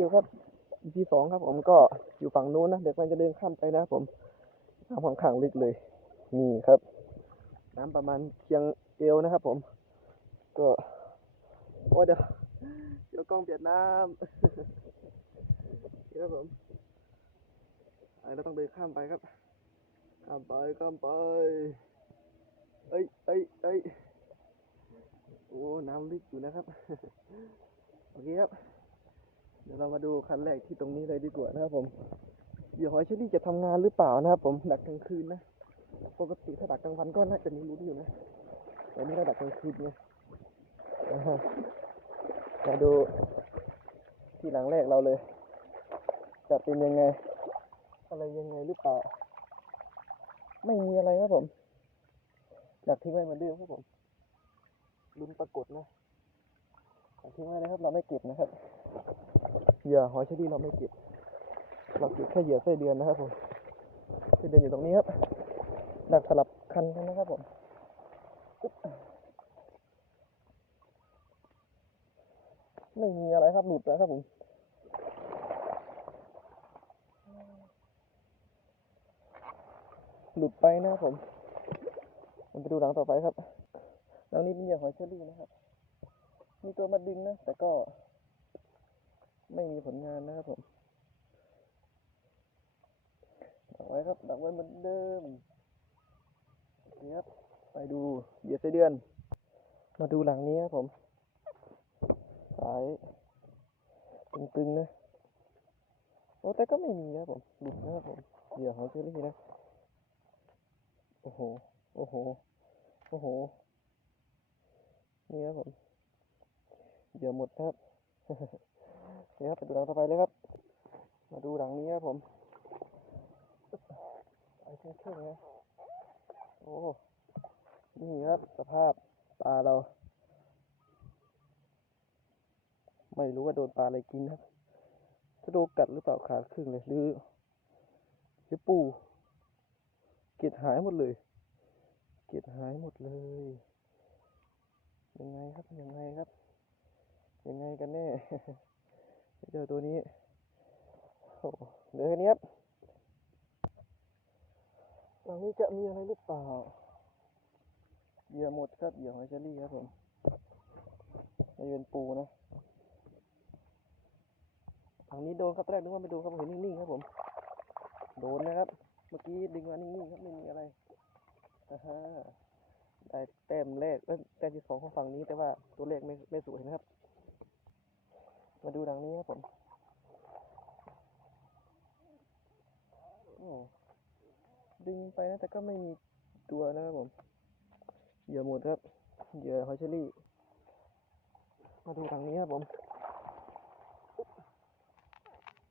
คิวครับ EP สองครับ ผมก็อยู่ฝั่งนู้นนะเดี๋ยวมันจะเดินข้ามไปนะผมน้ำค่อนข้างลึกเลย นี่ครับ น้ำประมาณเพียงเอวนะครับ ผม ก็ โอ้เดี๋ยวเดี๋ยวกล้องเปียกน้ำนี่ครับผมเราต้องเดินข้ามไปครับ ข้ามไปข้ามไปเอ้ยเอ้ยเอ้ยโอ้ น้ำลึกอยู่นะครับ โอเคครับ เดี๋ยวเรามาดูคันแรกที่ตรงนี้เลยดีกว่านะครับผมเหยื่อหอยเชอรี่จะทำงานหรือเปล่านะครับผมดักกลางคืนนะปกติถ้าดักกลางวันก็น่าจะมีลุ้นอยู่นะแต่นี่เราดักกลางคืนไงอ่าฮะมาดูที่หลังแรกเราเลย จะเป็นยังไง อะไรยังไงหรือเปล่า ไม่มีอะไรครับผมดักทิ้งไว้เหมือนเดิมครับผมลุ้นปรากฏนะทิ้งไว้นะครับ เราไม่เก็บนะครับ เหยื่อหอยเชอรี่เราไม่เก็บ เราเก็บแค่เหยื่อไส้เดือนนะครับผมไส้เดือนอยู่ตรงนี้ครับดักสลับคันกันนะครับผมไม่มีอะไรครับหลุดแล้วครับผมหลุดไปนะครับผมผมไปดูหลังต่อไปครับหลังนี้เป็นเหยื่อหอยเชอรี่นะครับ มีตัวมาดึงนะ แต่ก็ ไม่มีผลงานนะครับผมดักไว้ครับดักไว้เหมือนเดิมโอเคครับไปดูเหยียดไส้เดือน มาดูหลังนี้ครับผม สายตึงๆนะโอ้แต่ก็ไม่มีนะครับผมหลุดนะครับผมเหยื่อของเชอรี่นะ โอ้โห โอ้โห โอ้โห นี่ครับผมเดี๋ยวหมดครับ นี่ครับไปดูหลังต่อไปเลยครับ มาดูหลังนี้ครับผมไอ้เช่นเครื่องนะโอ้นี่ครับสภาพปลาเรา ไม่รู้ว่าโดนปลาอะไรกินครับจะโดนกัดหรือเปล่าขาดครึ่งเลยหรือหรือปูเกล็ดหายหมดเลยเกล็ดหายหมดเลย ยังไงครับยังไงครับ ยังไงกันแน่ เจอตัวนี้โอ้เดี๋ยวนี้ครับตรงนี้จะมีอะไรหรือเปล่าเหยื่อหมดครับเหยื่อหอยเชอรี่ครับผมไม่เป็นปูนะทางนี้โดนครับแรกนึกว่าไม่โดนครับเห็นนิ่งๆครับผม โดนนะครับ เมื่อกี้ดึงมานิ่งๆครับไม่มีอะไรอ่าฮะได้แต้มแรกเอ้ยแต้มที่สองของฝั่งนี้แต่ว่าตัวเลขไม่ไม่สวยนะครับ มาดูดังนี้ครับผมดึงไปนะแต่ก็ไม่มีตัวนะครับผม เหยื่อหมดครับ เหยื่อหอยเชอรี่ มาดูทางนี้ครับผม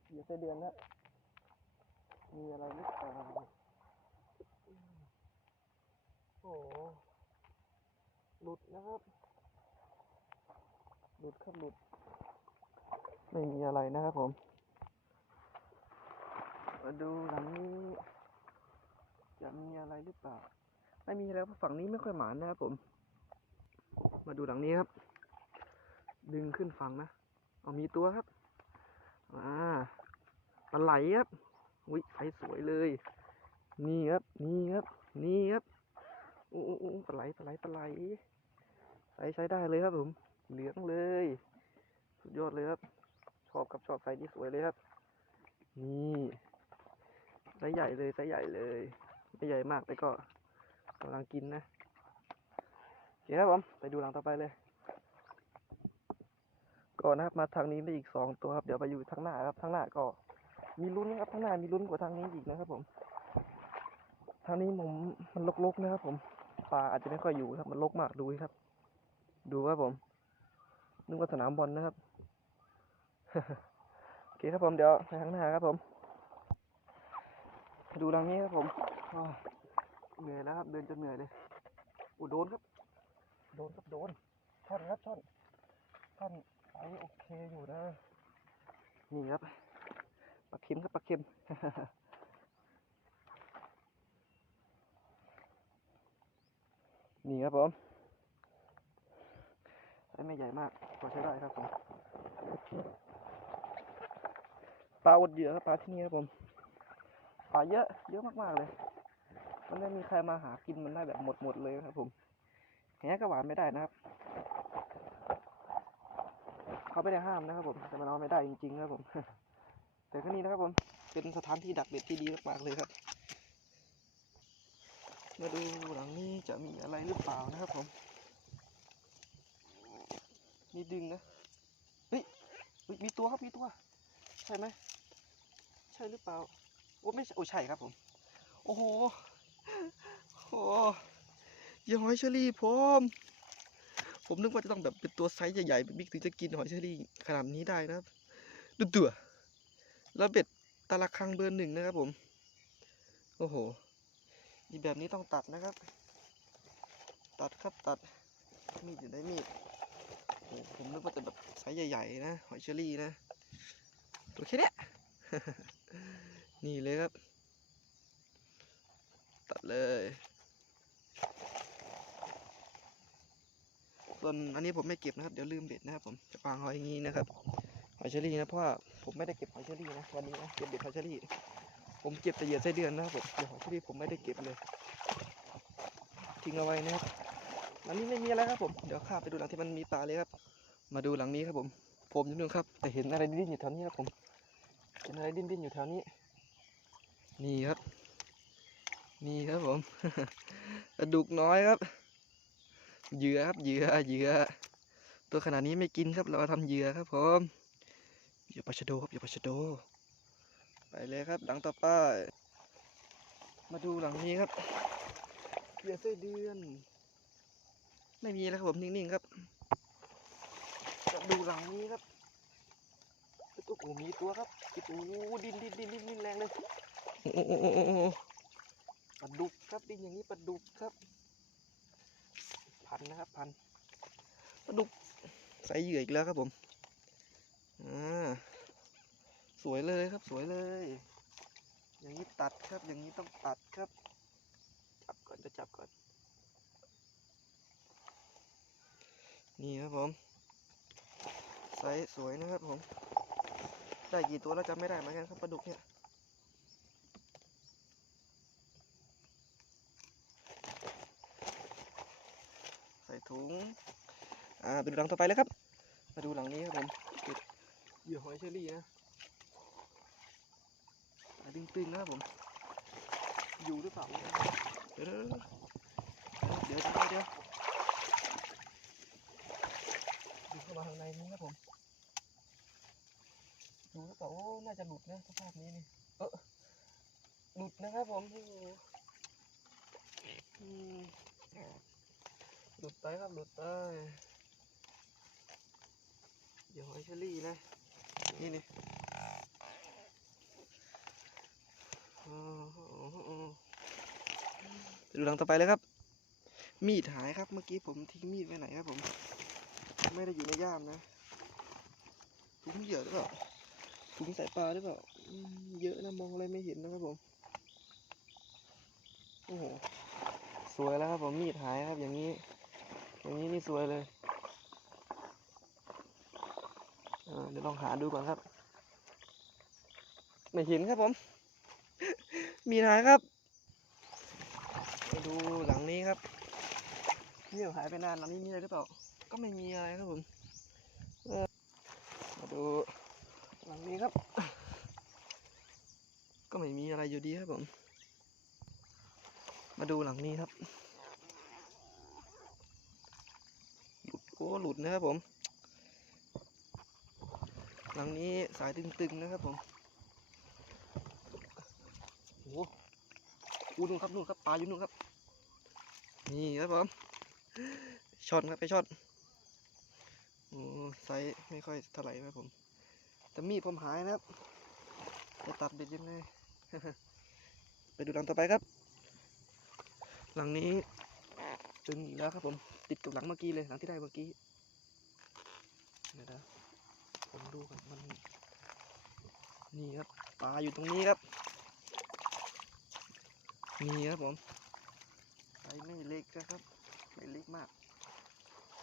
เหยื่อไส้เดือนนะ มีอะไรหรือเปล่าโอ้โหหลุดนะครับ หลุดครับหลุด ไม่มีอะไรนะครับผม มาดูหลังนี้ จะมีอะไรหรือเปล่า ไม่มีแล้วเพราะฝั่งนี้ไม่ค่อยหมานนะครับผม มาดูหลังนี้ครับ ดึงขึ้นฝั่งนะ เอามีตัวครับ อ่าปลาไหลครับอุ้ยไซส์สวยเลย นี่ครับ นี่ครับ นี่ครับอู้อู้อู้ปลาไหลปลาไหลปลาไหลไซส์ใช้ได้เลยครับผม เหลืองเลย สุดยอดเลยครับ ชอบครับชอบไซส์นี้สวยเลยครับ นี่ไซส์ใหญ่เลยไซส์ใหญ่เลยไม่ใหญ่มากแต่ก็กำลังกินนะโอเคครับผมไปดูหลังต่อไปเลย ก่อนนะครับมาทางนี้ได้อีกสองตัวครับเดี๋ยวไปอยู่ทางหน้าครับทางหน้าก็ มีลุ้นนะครับทางหน้ามีลุ้นกว่าทางนี้อีกนะครับผม ทางนี้ผมมันลกๆนะครับผมปลาอาจจะไม่ค่อยอยู่ครับมันลกมากดูครับ ดูครับผมนึกว่าสนามบอลนะครับ โอเคครับผมเดี๋ยวไปข้างหน้าครับผม ดูทางนี้ครับผมเหนื่อยแล้วครับ เดินจนเหนื่อยเลยอู้โดนครับ โดนครับโดนช่อนครับช่อนช่อนไซส์โอเคอยู่นะ นี่ครับปลาเค็มครับปลาเค็มนี่ครับผมไม่ใหญ่มากพอใช้ได้ครับผม ลาอดเหยื่อครับปลาที่นี่ครับผมปลาเยอะ เยอะมากๆเลย มันไม่มีใครมาหากินมันได้แบบหมดๆเลยครับ ผมแหก็หวานไม่ได้นะครับเขาไม่ได้ห้ามนะครับผมแต่มันเอาไม่ได้จริงๆครับผม แต่ก็นี่นะครับผมเป็นสถานที่ดักเบ็ดที่ดีมากๆเลยครับ มาดูหลังนี้จะมีอะไรหรือเปล่านะครับผมมีดึงนะเฮ้ยมีตัวครับมีตัว ใช่ไหม ช่หรือเปล่าโอ้ไม่ใช่โอ้ใช่ครับผม โอ้โหโอ้ยหอยเชอรี่พร้อมผมนึกว่าจะต้องแบบเป็นตัวไซส์ใหญ่ๆแบบบิ๊กถึงจะกินหอยเชอรี่ขนาดนี้ได้นะครับดูตัวแล้วเบ็ดตะละครังเบอร์หนึ่งนะครับผม โอ้โหอีแบบนี้ต้องตัดนะครับ ตัดครับตัดมีดอยู่ในมีดโอ้ผมนึกว่าจะแบบไซส์ใหญ่ๆนะหอยเชอรี่นะ ตัวแค่นี้ นี่เลยครับ ตัดเลย ส่วนอันนี้ผมไม่เก็บนะครับ เดี๋ยวลืมเบ็ดนะครับผม จะปางหอยอย่างนี้นะครับ หอยเชอรี่นะเพราะว่าผมไม่ได้เก็บหอยเชอรี่นะวันนี้นะ เก็บเบ็ดหอยเชอรี่ ผมเก็บแต่เหยื่อไส้เดือนนะครับผมเหยื่อหอยเชอรี่ผมไม่ได้เก็บเลย ทิ้งเอาไว้นะครับหลังนี้ไม่มีอะไรครับผม เดี๋ยวข้าไปดูหลังที่มันมีปลาเลยครับ มาดูหลังนี้ครับผม ผมอยู่นู่นครับ แต่เห็นอะไรดิ้นอยู่แถวนี้ครับผม เห็นอะไรดิ้นๆอยู่แถวนี้ นี่ครับ นี่ครับผมปลาดุกน้อยครับเหยื่อครับเหยื่อเหยื่อตัวขนาดนี้ไม่กินครับ เราทำเหยื่อครับผมเหยื่อปลาชโดครับเหยื่อปลาชโด ไปเลยครับ หลังต่อไป มาดูหลังนี้ครับเหยื่อไส้เดือน ไม่มีแล้วครับผมนิ่งๆครับมาดูหลังนี้ครับตัวโอ้มีตัวครับโอ้โหดินดิ้นดิ้นดินดินแรงเลย ปลาดุกครับดินอย่างนี้ปลาดุกครับ พันนะครับพันปลาดุกใส่เหยื่ออีกแล้วครับผมอ่าสวยเลยครับสวยเลย อย่างนี้ตัดครับอย่างนี้ต้องตัดครับ จับก่อนจะจับก่อน นี่ครับผมไซส์สวยนะครับผม ได้กี่ตัวแล้วจำไม่ได้เหมือนกันครับปลาดุกเนี่ย ถุง อ่าไปดูหลังต่อไปเลยครับ มาดูหลังนี้ครับผมติดเหยื่อหอยเชอรี่นะอ่าตึงๆนะครับผม อยู่หรือเปล่าเนี่ยเดี๋ยวเดี๋ยวเดี๋ยวเดี๋ยวเดี๋ยวดูเข้ามาข้างในนี้ครับผม ดูหรือเปล่า โอ้ น่าจะหลุดนะสภาพนี้นี่ เออหลุดนะครับผมโอ้โหอืม หลุดไปครับหลุดไป เดี๋ยวหอยเชอรี่นะ นี่นี่อ๋ออ๋ออ๋อไปดูหลังต่อไปเลยครับ มีดหายครับ เมื่อกี้ผมทิ้งมีดไว้ไหนครับผม ไม่ได้อยู่ในย่ามนะถุงเหยื่อหรือเปล่าถุงใส่ปลาหรือเปล่าเยอะนะมองอะไรไม่เห็นนะครับผม โอ้โห สวยแล้วครับผมมีดหายครับอย่างนี้ อย่างนี้นี่สวยเลยเเดี๋ยวลองหาดูก่อนครับ ไม่เห็นครับผม มีหายครับมาดูหลังนี้ครับเงียหายไปนานหลังนี้มีอะไรหรือเปล่า ก็ไม่มีอะไรครับผมมาดูหลังนี้ครับ ก็ไม่มีอะไรอยู่ดีครับผม มาดูหลังนี้ครับ หลุด โอ้หลุดนะครับผม หลังนี้สายตึงๆนะครับผมโอ้โหอู้นู่นครับนู่นครับปลาอยู่นู่นครับ นี่ครับผมช็อตครับไปช็อตโอ้ไซส์ไม่ค่อยเท่าไหร่ครับผม แต่มีดผมหายนะครับจะตัดเบ็ดยังไงไปดูหลังต่อไปครับ หลังนี้ ตึงอีกแล้วครับผมติดกับหลังเมื่อกี้เลยหลังที่ได้เมื่อกี้เดี๋ยวนะผมดูกันมันนี่ครับปลาอยู่ตรงนี้ครับนี่ครับผมไซไม่เล็กนะครับไม่เล็กมาก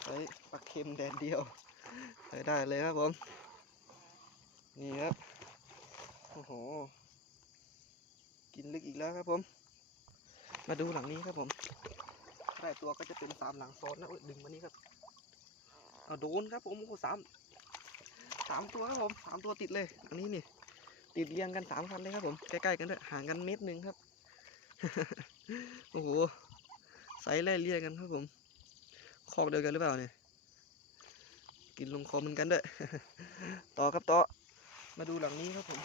ใช้ปลาเค็มแดดเดียวใช้ได้เลยครับผมนี่ครับโอ้โหกินลึกอีกแล้วครับผม มาดูหลังนี้ครับผม ได้ตัวก็จะเป็นสามหลังซ้อนนะอุ๊ยดึงมานี่ครับเอาโดนครับผมโอ้โหสามสามตัวครับผมสามตัวติดเลย อันนี้นี่ ติดเรียงกันสามคันเลยครับผมใกล้ๆกันด้วยห่างกันเมตรหนึ่งครับโอ้โหไซส์ไล่เรียงกันครับผมคอกเดียวกันหรือเปล่าเนี่ยกินลงคอเหมือนกันด้วยต่อครับต่อมาดูหลังนี้ครับผม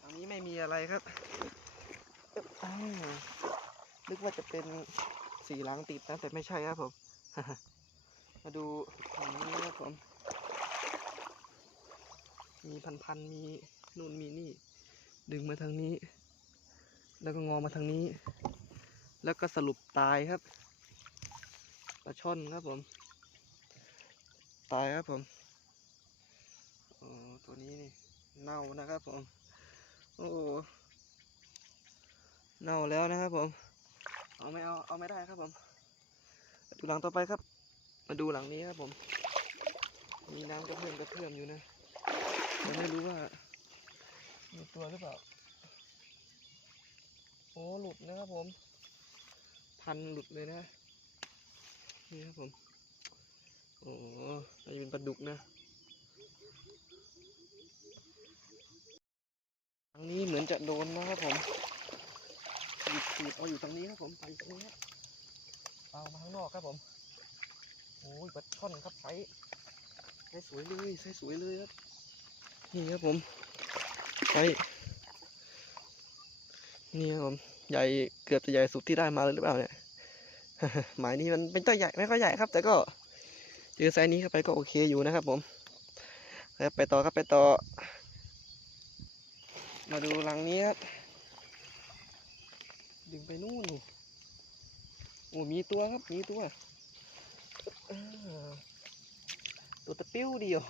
หลังนี้ไม่มีอะไรครับ อ้าวนึกว่าจะเป็นสีหลังติดนะ แต่ไม่ใช่ครับผม มาดูหลังนี้ครับผม มีพันๆมีนู่นมีนี่ ดึงมาทางนี้ แล้วก็งอมาทางนี้ แล้วก็สรุปตายครับปลาช่อนครับผม ตายครับผมโอ้ตัวนี้นี่เน่านะครับผม โอ้ เน่าแล้วนะครับผม เอาไม่เอาเอาไม่ได้ครับผม ดูหลังต่อไปครับ มาดูหลังนี้ครับผม มีน้ำกระเพื่อมกระเพื่อมอยู่นะยังไม่รู้ว่ามีตัวหรือเปล่า โอ้หลุดนะครับผม พันหลุดเลยนะ นี่ครับผม โอ้น่าจะเป็นปลาดุกนะทางนี้เหมือนจะโดนนะครับผม ขีดขีดเอาอยู่ตรงนี้ครับผมไปตรงนี้ครับเอามาข้างนอกครับผมโอ้ยปลาช่อนครับไซส์ไซส์สวยเลยไซส์สวยเลยครับนี่ครับผมไซส์นี่ครับผมใหญ่เกือบจะใหญ่สุดที่ได้มาเลยหรือเปล่าเนี่ยหมายนี้มันเป็นตัวใหญ่ไม่ค่อยใหญ่ครับ แต่ก็เจอไซส์นี้เข้าไปก็โอเคอยู่นะครับผมแล้วไปต่อครับไปต่อ มาดูหลังนี้ครับ ดึงไปนู่นนี่โอ้มีตัวครับ มีตัวตัวตะปิ้วเดียว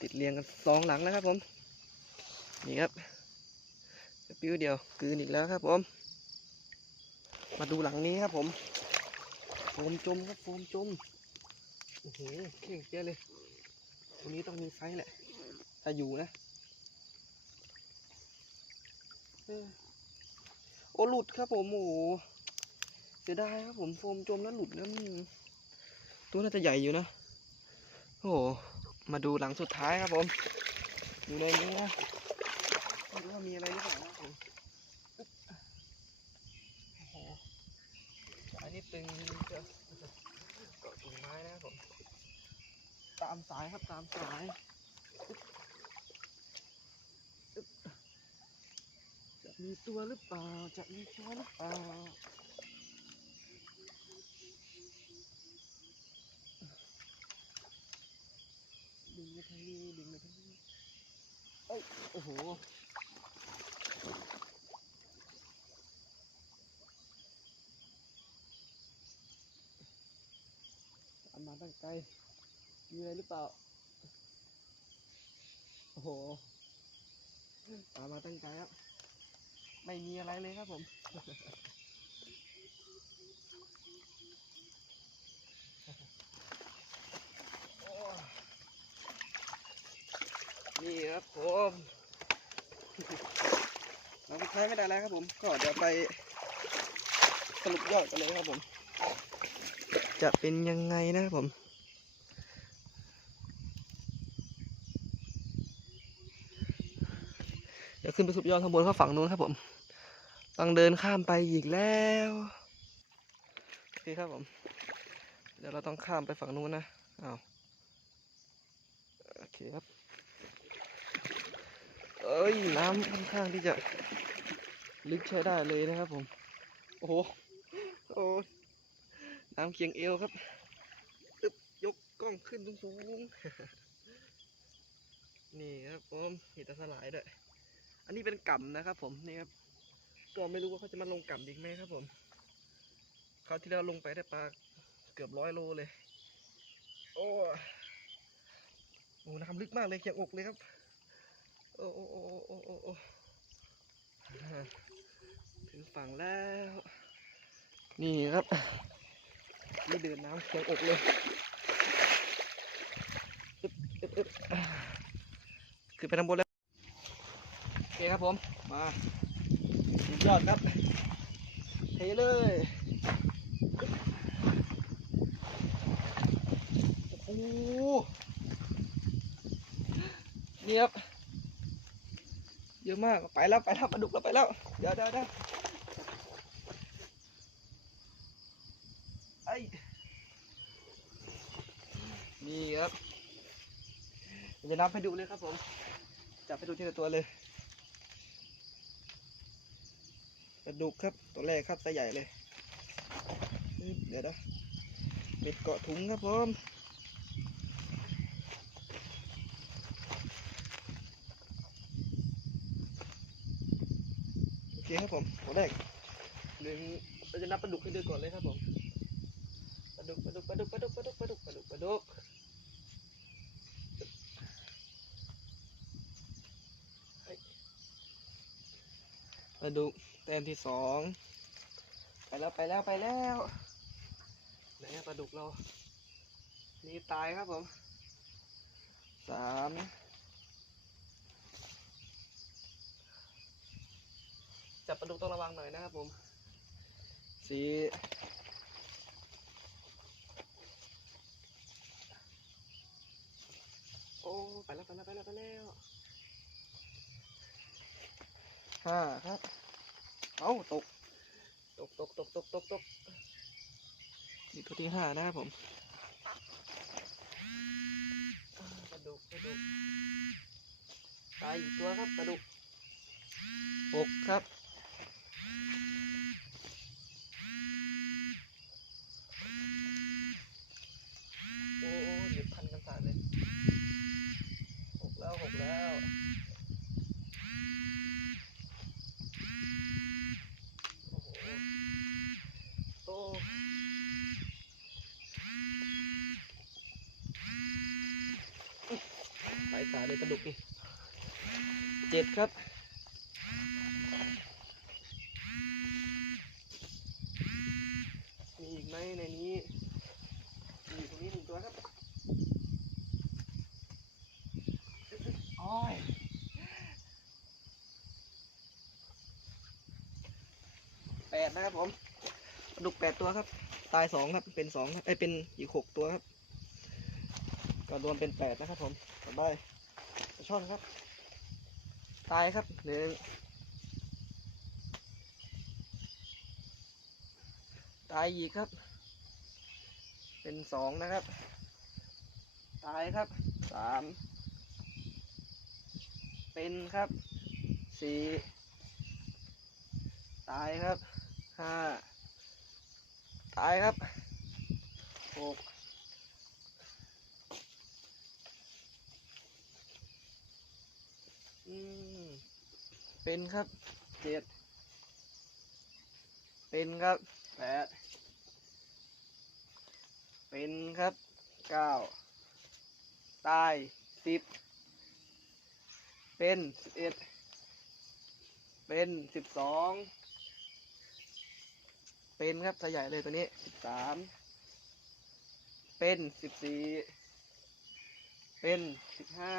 ติดเรียงกันสองหลังแล้วครับผม นี่ครับตะปิ้วเดียวกืนอีกแล้วครับผม มาดูหลังนี้ครับผมโฟมจมครับโฟมจมโอ้โหเข่งเจ๊ยเลย ตัวนี้ต้องมีไซส์แหละ ถ้าอยู่นะเออ โอ้หลุดครับผมโอ้เสียดายครับผมโฟมจมแล้วหลุดนะอืมตัวน่าจะใหญ่อยู่นะ โอ้มาดูหลังสุดท้ายครับผมอยู่ในนี้นะไม่รู้ว่ามีอะไรหรือเปล่านะผมโอ้โหสายนี่ตึงจะเกาะกิ่งไม้นะครับผมตามสายครับตามสายอึ๊บอึ๊บจะ มีตัวหรือเปล่า จะมีตัวหรือเปล่า ดึงมาทางนี้ดึงมาทางนี้เอ้ยโอ้โหตามมาตั้งไกลมีอะไรหรือเปล่า โอ้โห ตามมาตั้งไกลครับ ไม่มีอะไรเลยครับผมนี่ครับผมเราใช้ไม่ได้แล้วครับผม ก็เดี๋ยวไปสรุปยอดกันเลยครับผม จะเป็นยังไงนะครับผมเดี๋ยวขึ้นไปสรุปยอดข้างบนข้างฝั่งนู้นครับผม ต้องเดินข้ามไปอีกแล้วโอเคครับผม เดี๋ยวเราต้องข้ามไปฝั่งนู้นนะอ้าวโอเคครับเอ้ยน้ำค่อนข้างที่จะลึกใช้ได้เลยนะครับผม โอ้โหโอ้น้ำเคียงเอวครับตึบยกกล้องขึ้นสูงๆนี่ครับผมหิตสลายด้วย อันนี้เป็นก่ำนะครับผมนี่ครับ ก็ไม่รู้ว่าเขาจะมาลงก่ำอีกไหมครับผมคราที่แล้วลงไปได้ปลาเกือบร้อยโลเลย โอ้โหน้ำลึกมากเลยเคียงอกเลยครับ โอ้โอ้โอ้โอ้โอ้โอ้อ่าถึงฝั่งแล้ว นี่ครับนี่เดินน้ำเคียงอกเลยอึ๊บอึ๊บอึ๊บขึ้นไปทางบนแล้ว โอเคครับผม มา สุดยอดครับเทเลยโอ้โหนี่ครับเยอะมากไปแล้วไปแล้วปลาดุกแล้วไปแล้วเดี๋ยวเดี๋ยวเดี๋ยวไอ้นี่ครับจะนับให้ดูเลยครับผมจับให้ดูทีละตัวเลยปลา ดุกครับ ตัวแรกครับไซส์ใหญ่เลย เดี๋ยวนะเบ็ดเกาะถุงครับผมโอเคครับผมตัวแรกหนึ่งเราจะนับปลาดุกให้ดูก่อนเลยครับผมปลาดุกปลาดุกปลาดุกปลาดุกปลาดุกปลาดุกปลาดุกปลาดุกเฮ้ยป ลาดุกแต้มที่สองไปแล้วไปแล้วไปแล้วไหนปลาดุกเรานี่ตายครับผมสามจับปลาดุกต้องระวังหน่อยนะครับผมสี่โอ้ไปแล้วไปแล้วไปแล้วไปแล้วห้าครับ เอาตก ตกตกตกตกตกตกนี่ตัวที่ห้านะครับผมปลาดุกปลาดุกตายอีกตัวครับปลาดุกหกครับ โอ้หยุดพันกันสาดเลยหกแล้วหกแล้วโอ้โหโอ้ไปสาดเลยกระดุกนี่เจ็ดครับ มีอีกไหมในนี้ มีอยู่ตรงนี้หนึ่งตัวครับโอ้ยแปด นะครับผมปลาดุกแปดตัวครับ ตายสองครับ เป็นสองครับไอยเป็นอีกหกตัวครับ ก็รวมเป็นแปดนะครับ ผมต่อไปปลาช่อนครับ ตายครับหนึ่งตายอีกครับ เป็นสองนะครับ ตายครับสามเป็นครับสี่ตายครับ ห้าตายครับหกอืมเป็นครับเจ็ดเป็นครับแปดเป็นครับเก้าตายสิบเป็นสิบเอ็ดเป็นสิบสอง เป็นครับตัวใหญ่เลยตัวนี้สิบสามเป็นสิบสี่เป็นสิบห้า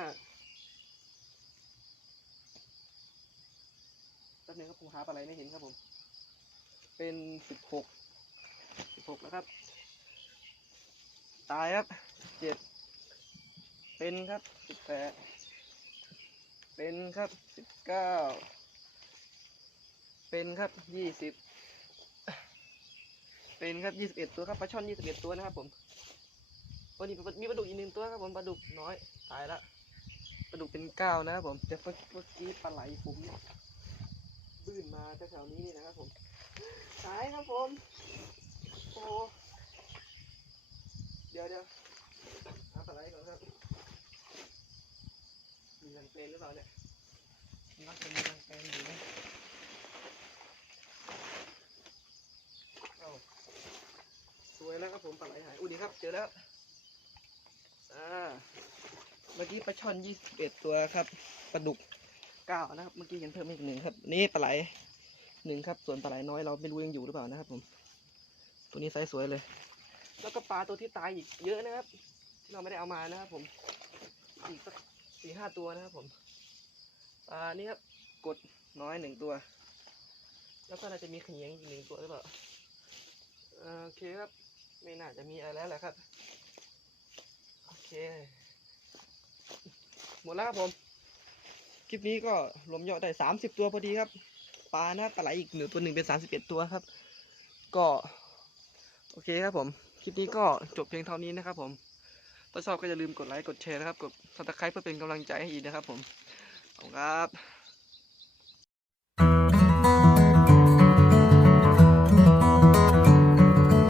แป๊บนึงครับผมหาปลาไหลไม่เห็นครับผม เป็นสิบหกสิบหกแล้วครับ ตายครับเจ็ดเป็นครับสิบแปดเป็นครับสิบเก้าเป็นครับยี่สิบ เป็นครับยี่สิบเอ็ดตัวครับปลาช่อนยี่สิบเอ็ดตัวนะครับผมวันนี้มีปลาดุกอีกหนึ่งตัวครับผมปลาดุกน้อยตายละปลาดุกเป็นเก้านะครับผมแต่เมื่อกี้ปลาไหลผมบื้นมาแถวๆนี้นี่นะครับผมตายครับผมโอ้เดี๋ยวเดี๋ยวหาปลาไหลก่อนครับมีรังเป็นหรือเปล่าเนี่ยนักจะมีรังเป็นอยู่ไหมเอ้า แล้วครับผมปลาไหลหายอุ้ยดีครับเจอแล้วอ่าเมื่อกี้ปลาช่อนยี่สิบเอ็ดตัวครับปลาดุกเก้านะครับ เมื่อกี้เห็นเพิ่มอีกหนึ่งครับ นี่ปลาไหลหนึ่งครับ ส่วนปลาไหลน้อยเราไม่รู้ยังอยู่หรือเปล่านะครับ ผม ตัวนี้ไซส์สวยเลย แล้วก็ปลาตัวที่ตายอีกเยอะนะครับ เราไม่ได้เอามานะครับ ผมอีกสักสี่ห้าตัวนะครับ ผมปลานี่ครับกดน้อยหนึ่งตัว แล้วก็น่าจะมีขยงอีกหนึ่งตัวหรือเปล่าโอเคครับ ไม่น่าจะมีอะไรแล้วแหละครับ โอเค หมดแล้วครับผม คลิปนี้ก็รวมยอดได้สามสิบตัวพอดีครับ ปลานะปลาไหลอีกหนึ่งตัวหนึ่งเป็นสามสิบเอ็ดตัวครับ ก็ โอเคครับผม คลิปนี้ก็จบเพียงเท่านี้นะครับ ผม ถ้าชอบก็อย่าลืมกดไลค์ กดแชร์นะครับ กดซับสไครป์เพื่อเป็นกำลังใจให้อีกนะครับ ผมขอบคุณครับ